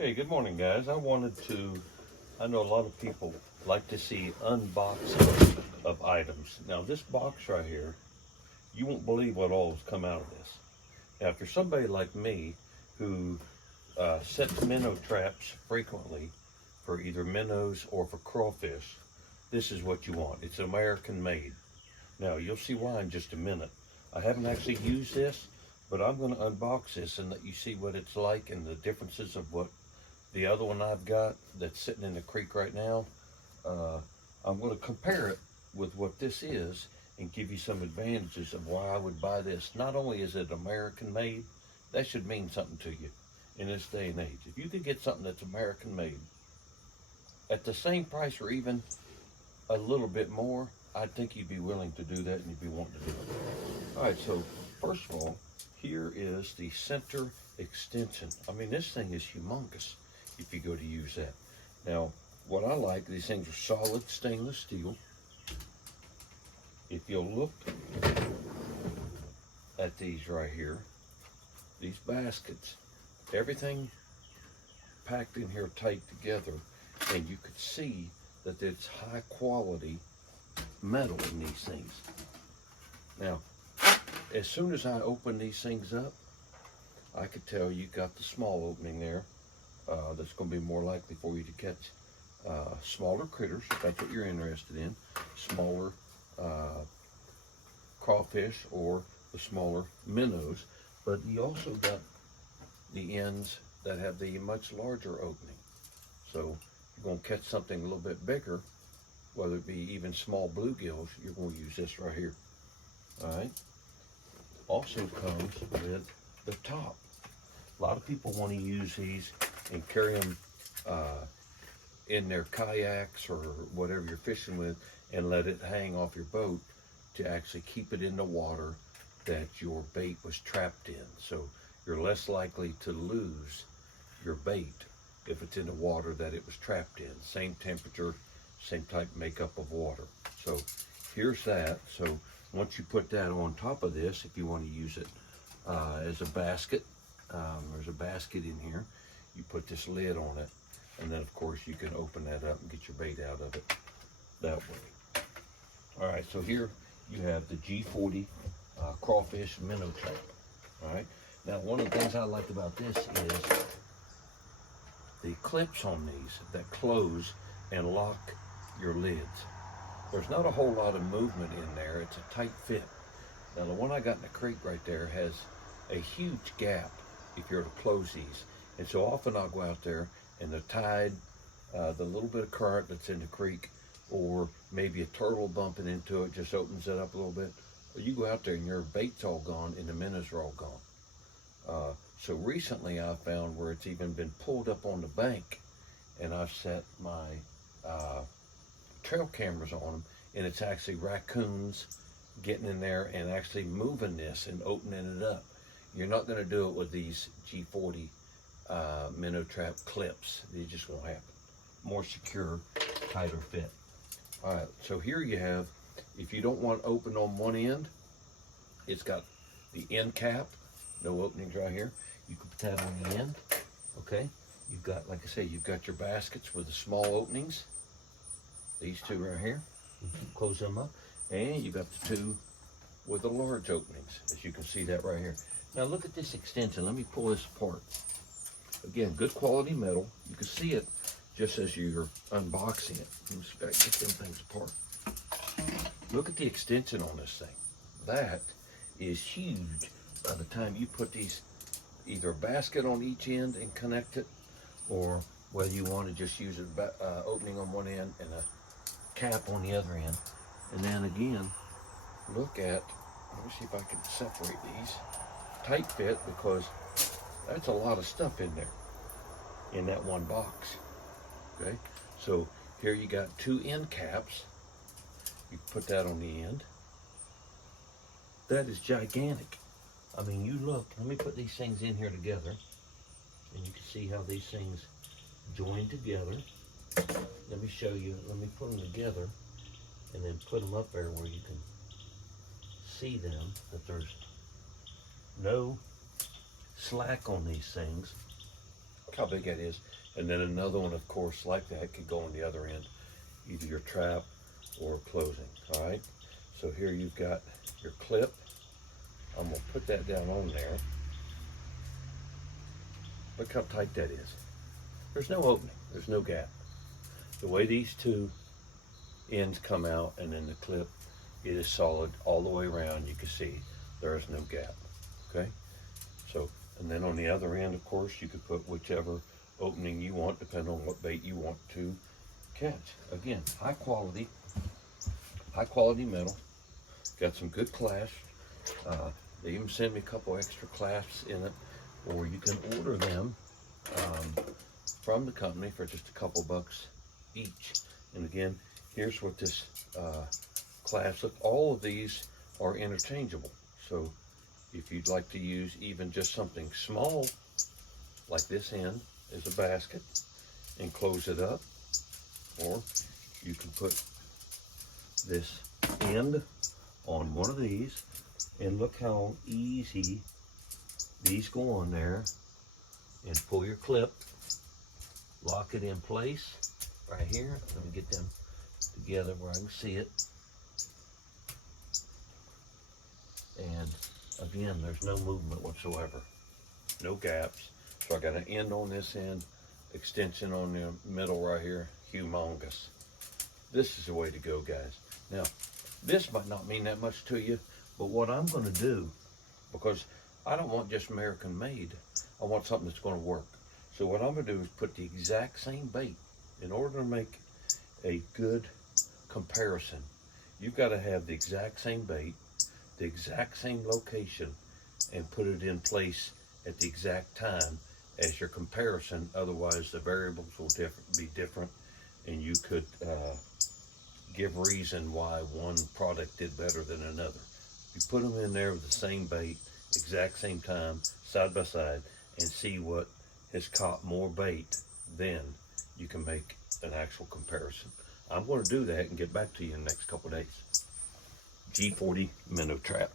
Okay, good morning, guys. I know a lot of people like to see unboxing of items. Now, this box right here, you won't believe what all has come out of this. Now, if you're somebody like me who sets minnow traps frequently for either minnows or for crawfish, this is what you want. It's American made. Now, you'll see why in just a minute. I haven't actually used this, but I'm going to unbox this and let you see what it's like and the differences of what the other one I've got that's sitting in the creek right now. I'm going to compare it with what this is and give you some advantages of why I would buy this. Not only is it American made, that should mean something to you in this day and age. If you can get something that's American made at the same price or even a little bit more, I think you'd be willing to do that and you'd be wanting to do it. All right, so first of all, here is the center extension. I mean, this thing is humongous if you go to use that. Now, what I like, these things are solid stainless steel. If you'll look at these right here, these baskets, everything packed in here tight together, and you could see that it's high quality metal in these things. Now, as soon as I open these things up, I could tell you got the small opening there. That's going to be more likely for you to catch smaller critters, if that's what you're interested in, smaller crawfish or the smaller minnows. But you also got the ends that have the much larger opening. So you're going to catch something a little bit bigger, whether it be even small bluegills, you're going to use this right here. All right. Also comes with the top. A lot of people want to use these and carry them in their kayaks or whatever you're fishing with and let it hang off your boat to actually keep it in the water that your bait was trapped in. So you're less likely to lose your bait if it's in the water that it was trapped in. Same temperature, same type makeup of water. So here's that. So once you put that on top of this, if you want to use it as a basket, there's a basket in here. You put this lid on it, and then of course you can open that up and get your bait out of it that way. All right, so here you have the G40 crawfish minnow trap. All right, now one of the things I like about this is the clips on these that close and lock your lids. There's not a whole lot of movement in there. It's a tight fit. Now the one I got in the creek right there has a huge gap if you're to close these. And so often I'll go out there and the tide, the little bit of current that's in the creek, or maybe a turtle bumping into it just opens it up a little bit. You go out there and your bait's all gone and the minnows are all gone. So recently I found where it's even been pulled up on the bank, and I've set my trail cameras on them, and it's actually raccoons getting in there and actually moving this and opening it up. You're not going to do it with these G40 minnow trap clips. They just won't happen. More secure, tighter fit. All right, so here you have, if you don't want open on one end, it's got the end cap, no openings right here. You can put that on the end, okay? You've got, like I say, you've got your baskets with the small openings. These two right here, you can close them up. And you've got the two with the large openings, as you can see that right here. Now look at this extension. Let me pull this apart. Again, good quality metal. You can see it just as you're unboxing it. Let's get them things apart. Look at the extension on this thing. That is huge. By the time you put these, either a basket on each end and connect it, or whether you want to just use an opening on one end and a cap on the other end. And then again, look at, let me see if I can separate these. Tight fit, because that's a lot of stuff in there, in that one box. Okay, so here you got two end caps. You put that on the end. That is gigantic. I mean, you look, let me put these things in here together, and you can see how these things join together. Let me show you, let me put them together and then put them up there where you can see them, that there's no slack on these things. how big that is. And then another one, of course, like that could go on the other end, either your trap or closing. All right, so here you've got your clip. I'm gonna put that down on there. Look how tight that is. There's no opening, there's no gap. The way these two ends come out and then the clip, it is solid all the way around. You can see there is no gap. Okay, so, and then on the other end, of course, you could put whichever opening you want, depending on what bait you want to catch. Again, high quality metal. Got some good clasps. They even send me a couple extra clasps in it, or you can order them from the company for just a couple bucks each. And again, here's what this clasp look. All of these are interchangeable. So if you'd like to use even just something small, like this end as a basket, and close it up, or you can put this end on one of these, and look how easy these go on there, and pull your clip, lock it in place right here. Let me get them together where I can see it. And again, there's no movement whatsoever, no gaps. So I got an end on this end, extension on the middle right here, humongous. This is the way to go, guys. Now, this might not mean that much to you, but what I'm gonna do, because I don't want just American made, I want something that's gonna work. So what I'm gonna do is put the exact same bait. In order to make a good comparison, you've gotta have the exact same bait, the exact same location, and put it in place at the exact time as your comparison. Otherwise, the variables will be different, and you could give reason why one product did better than another. You put them in there with the same bait, exact same time, side by side, and see what has caught more bait, then you can make an actual comparison. I'm going to do that and get back to you in the next couple of days. G40 minnow trap.